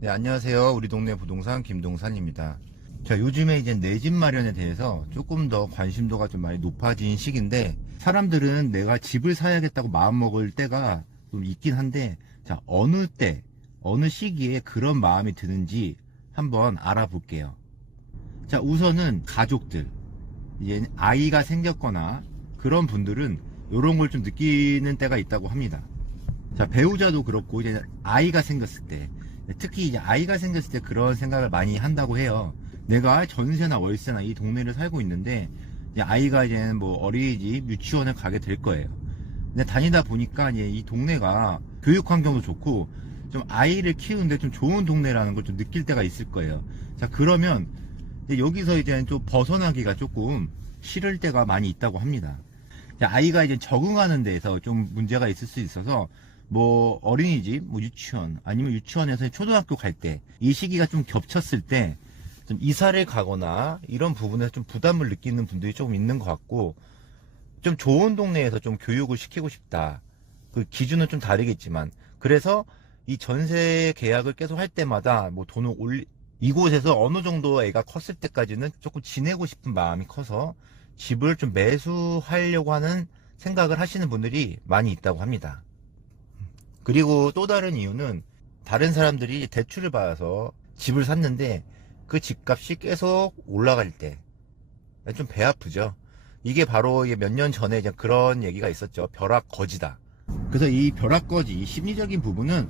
네, 안녕하세요. 우리 동네 부동산 김동산입니다. 자, 요즘에 이제 내 집 마련에 대해서 조금 더 관심도가 좀 많이 높아진 시기인데, 사람들은 내가 집을 사야겠다고 마음먹을 때가 좀 있긴 한데, 자, 어느 때, 어느 시기에 그런 마음이 드는지 한번 알아볼게요. 자, 우선은 가족들, 이제 아이가 생겼거나 그런 분들은 이런 걸 좀 느끼는 때가 있다고 합니다. 자, 배우자도 그렇고 이제 아이가 생겼을 때, 특히 이제 아이가 생겼을 때 그런 생각을 많이 한다고 해요. 내가 전세나 월세나 이 동네를 살고 있는데 이제 아이가 이제 뭐 어린이집, 유치원을 가게 될 거예요. 근데 다니다 보니까 이제 이 동네가 교육 환경도 좋고 좀 아이를 키우는데 좀 좋은 동네라는 걸 좀 느낄 때가 있을 거예요. 자, 그러면 이제 여기서 이제 좀 벗어나기가 조금 싫을 때가 많이 있다고 합니다. 아이가 이제 적응하는 데에서 좀 문제가 있을 수 있어서 뭐 어린이집, 뭐 유치원, 아니면 유치원에서 초등학교 갈 때 이 시기가 좀 겹쳤을 때 좀 이사를 가거나 이런 부분에서 좀 부담을 느끼는 분들이 조금 있는 것 같고, 좀 좋은 동네에서 좀 교육을 시키고 싶다. 그 기준은 좀 다르겠지만, 그래서 이 전세 계약을 계속 할 때마다 뭐 돈을 이곳에서 어느 정도 애가 컸을 때까지는 조금 지내고 싶은 마음이 커서 집을 좀 매수하려고 하는 생각을 하시는 분들이 많이 있다고 합니다. 그리고 또 다른 이유는, 다른 사람들이 대출을 받아서 집을 샀는데 그 집값이 계속 올라갈 때 좀 배 아프죠. 이게 바로 몇 년 전에 이제 그런 얘기가 있었죠. 벼락거지다. 그래서 이 벼락거지, 이 심리적인 부분은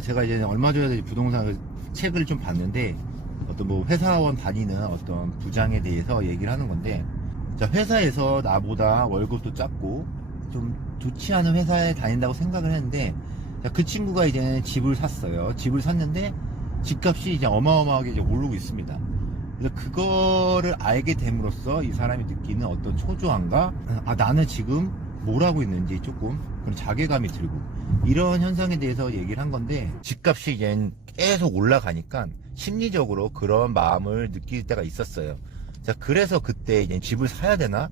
제가 이제 얼마 전에 부동산 책을 좀 봤는데, 어떤 뭐 회사원 다니는 어떤 부장에 대해서 얘기를 하는 건데, 자, 회사에서 나보다 월급도 작고 좀 좋지 않은 회사에 다닌다고 생각을 했는데, 자, 그 친구가 이제 집을 샀어요. 집을 샀는데 집값이 이제 어마어마하게 이제 오르고 있습니다. 그래서 그거를 알게 됨으로써 이 사람이 느끼는 어떤 초조함과, 아, 나는 지금 뭘 하고 있는지 조금 그런 자괴감이 들고, 이런 현상에 대해서 얘기를 한 건데, 집값이 이제 계속 올라가니까 심리적으로 그런 마음을 느낄 때가 있었어요. 자, 그래서 그때 이제 집을 사야 되나?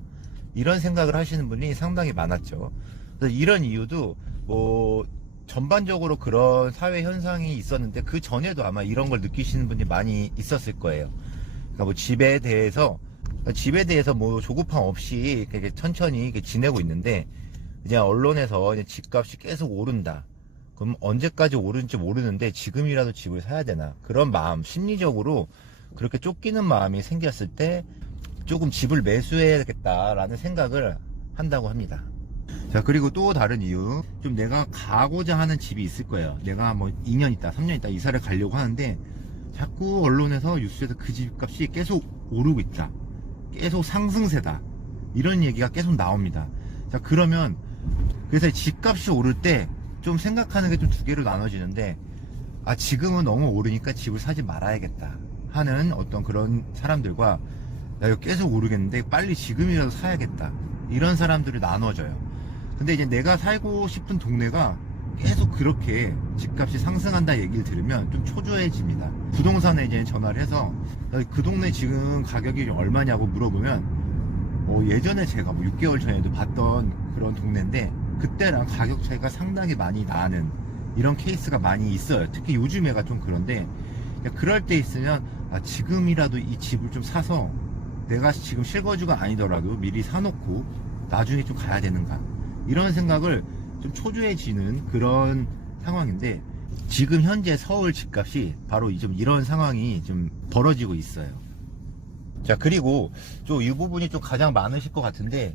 이런 생각을 하시는 분이 상당히 많았죠. 그래서 이런 이유도 뭐 전반적으로 그런 사회 현상이 있었는데, 그 전에도 아마 이런 걸 느끼시는 분이 많이 있었을 거예요. 그러니까 뭐 집에 대해서 뭐 조급함 없이 이렇게 천천히 이렇게 지내고 있는데, 이제 언론에서 이제 집값이 계속 오른다. 그럼 언제까지 오른지 모르는데 지금이라도 집을 사야 되나? 그런 마음, 심리적으로 그렇게 쫓기는 마음이 생겼을 때 조금 집을 매수해야겠다라는 생각을 한다고 합니다. 자, 그리고 또 다른 이유, 좀 내가 가고자 하는 집이 있을 거예요. 내가 뭐 2년 있다, 3년 있다 이사를 가려고 하는데, 자꾸 언론에서 뉴스에서 그 집값이 계속 오르고 있다, 계속 상승세다, 이런 얘기가 계속 나옵니다. 자, 그러면 그래서 집값이 오를 때 좀 생각하는 게 좀 두 개로 나눠지는데, 아, 지금은 너무 오르니까 집을 사지 말아야겠다 하는 어떤 그런 사람들과, 야, 이거 계속 오르겠는데 빨리 지금이라도 사야겠다, 이런 사람들이 나눠져요. 근데 이제 내가 살고 싶은 동네가 계속 그렇게 집값이 상승한다 얘기를 들으면 좀 초조해집니다. 부동산에 이제 전화를 해서 그 동네 지금 가격이 얼마냐고 물어보면, 예전에 제가 뭐 6개월 전에도 봤던 그런 동네인데 그때랑 가격 차이가 상당히 많이 나는 이런 케이스가 많이 있어요. 특히 요즘에가 좀 그런데, 그럴 때 있으면, 아, 지금이라도 이 집을 좀 사서 내가 지금 실거주가 아니더라도 미리 사놓고 나중에 좀 가야 되는가, 이런 생각을 좀 초조해지는 그런 상황인데, 지금 현재 서울 집값이 바로 좀 이런 상황이 좀 벌어지고 있어요. 자, 그리고 좀 이 부분이 좀 가장 많으실 것 같은데,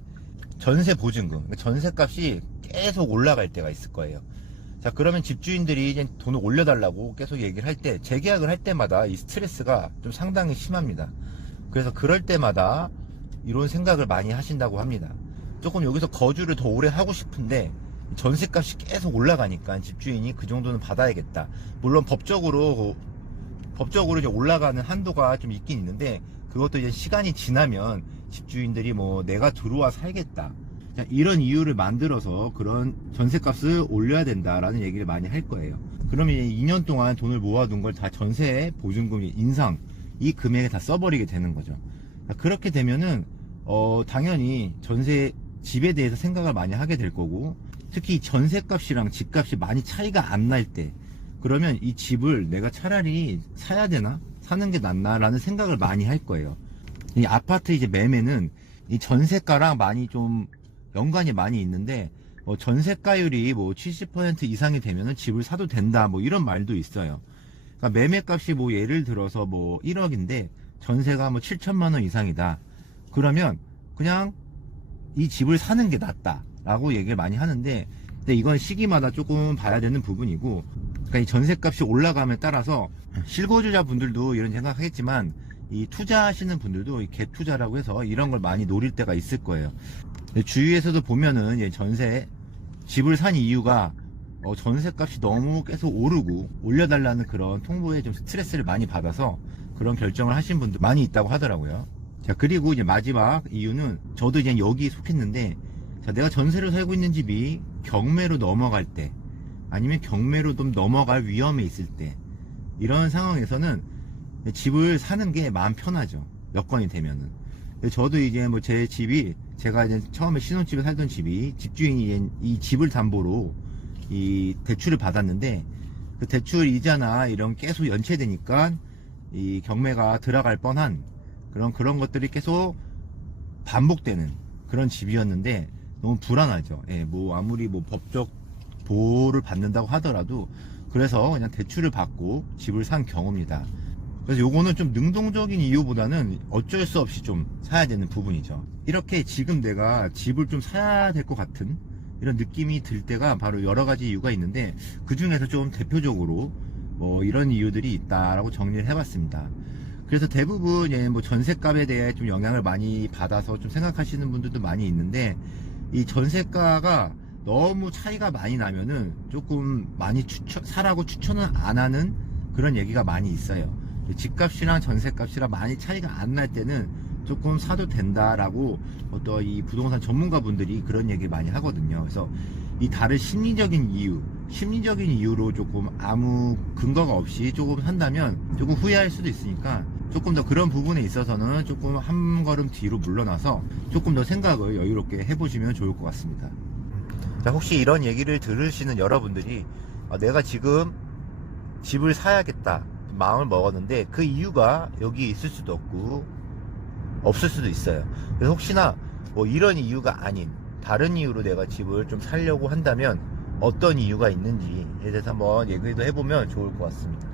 전세 보증금, 전세값이 계속 올라갈 때가 있을 거예요. 자, 그러면 집주인들이 이제 돈을 올려달라고 계속 얘기를 할 때, 재계약을 할 때마다 이 스트레스가 좀 상당히 심합니다. 그래서 그럴 때마다 이런 생각을 많이 하신다고 합니다. 조금 여기서 거주를 더 오래 하고 싶은데 전세값이 계속 올라가니까 집주인이 그 정도는 받아야겠다. 물론 법적으로 이제 올라가는 한도가 좀 있긴 있는데, 그것도 이제 시간이 지나면 집주인들이 뭐 내가 들어와 살겠다, 이런 이유를 만들어서 그런 전세값을 올려야 된다라는 얘기를 많이 할 거예요. 그러면 2년 동안 돈을 모아둔 걸 다 전세 보증금 인상, 이 금액에 다 써버리게 되는 거죠. 그렇게 되면은 당연히 집에 대해서 생각을 많이 하게 될 거고, 특히 전세값이랑 집값이 많이 차이가 안 날 때, 그러면 이 집을 내가 차라리 사야 되나? 사는 게 낫나? 라는 생각을 많이 할 거예요. 이 아파트 이제 매매는 이 전세가랑 많이 좀 연관이 많이 있는데, 전세가율이 뭐 70% 이상이 되면은 집을 사도 된다, 뭐 이런 말도 있어요. 그러니까 매매값이 뭐 예를 들어서 뭐 1억인데 전세가 뭐 7천만 원 이상이다. 그러면 그냥 이 집을 사는 게 낫다라고 얘기를 많이 하는데, 근데 이건 시기마다 조금 봐야 되는 부분이고, 그러니까 이 전세값이 올라감에 따라서 실거주자 분들도 이런 생각하겠지만, 이 투자하시는 분들도 이 갭투자라고 해서 이런 걸 많이 노릴 때가 있을 거예요. 주위에서도 보면은 전세 집을 산 이유가 전세값이 너무 계속 오르고 올려달라는 그런 통보에 좀 스트레스를 많이 받아서 그런 결정을 하신 분들 많이 있다고 하더라고요. 자, 그리고 이제 마지막 이유는, 저도 이제 여기 속했는데, 자, 내가 전세로 살고 있는 집이 경매로 넘어갈 때, 아니면 경매로 좀 넘어갈 위험에 있을 때, 이런 상황에서는 집을 사는 게 마음 편하죠. 여건이 되면은. 저도 이제 뭐 제 집이, 제가 이제 처음에 신혼집에 살던 집이 집주인이 이 집을 담보로 이 대출을 받았는데, 그 대출 이자나 이런 계속 연체되니까 이 경매가 들어갈 뻔한 그런 것들이 계속 반복되는 그런 집이었는데, 너무 불안하죠. 예, 뭐 아무리 뭐 법적 보호를 받는다고 하더라도, 그래서 그냥 대출을 받고 집을 산 경우입니다. 그래서 요거는 좀 능동적인 이유보다는 어쩔 수 없이 좀 사야 되는 부분이죠. 이렇게 지금 내가 집을 좀 사야 될 것 같은 이런 느낌이 들 때가 바로 여러 가지 이유가 있는데, 그 중에서 좀 대표적으로 뭐 이런 이유들이 있다라고 정리를 해봤습니다. 그래서 대부분 뭐 전세값에 대해 좀 영향을 많이 받아서 좀 생각하시는 분들도 많이 있는데, 이 전세가가 너무 차이가 많이 나면은 조금 많이 사라고 추천은 안 하는 그런 얘기가 많이 있어요. 집값이랑 전세값이랑 많이 차이가 안 날 때는 조금 사도 된다라고 어떤 이 부동산 전문가분들이 그런 얘기 많이 하거든요. 그래서 이 다른 심리적인 이유로 조금 아무 근거가 없이 조금 산다면 조금 후회할 수도 있으니까, 조금 더 그런 부분에 있어서는 조금 한 걸음 뒤로 물러나서 조금 더 생각을 여유롭게 해보시면 좋을 것 같습니다. 자, 혹시 이런 얘기를 들으시는 여러분들이 내가 지금 집을 사야겠다 마음을 먹었는데 그 이유가 여기 있을 수도 없고 없을 수도 있어요. 그래서 혹시나 뭐 이런 이유가 아닌 다른 이유로 내가 집을 좀 살려고 한다면 어떤 이유가 있는지에 대해서 한번 얘기도 해보면 좋을 것 같습니다.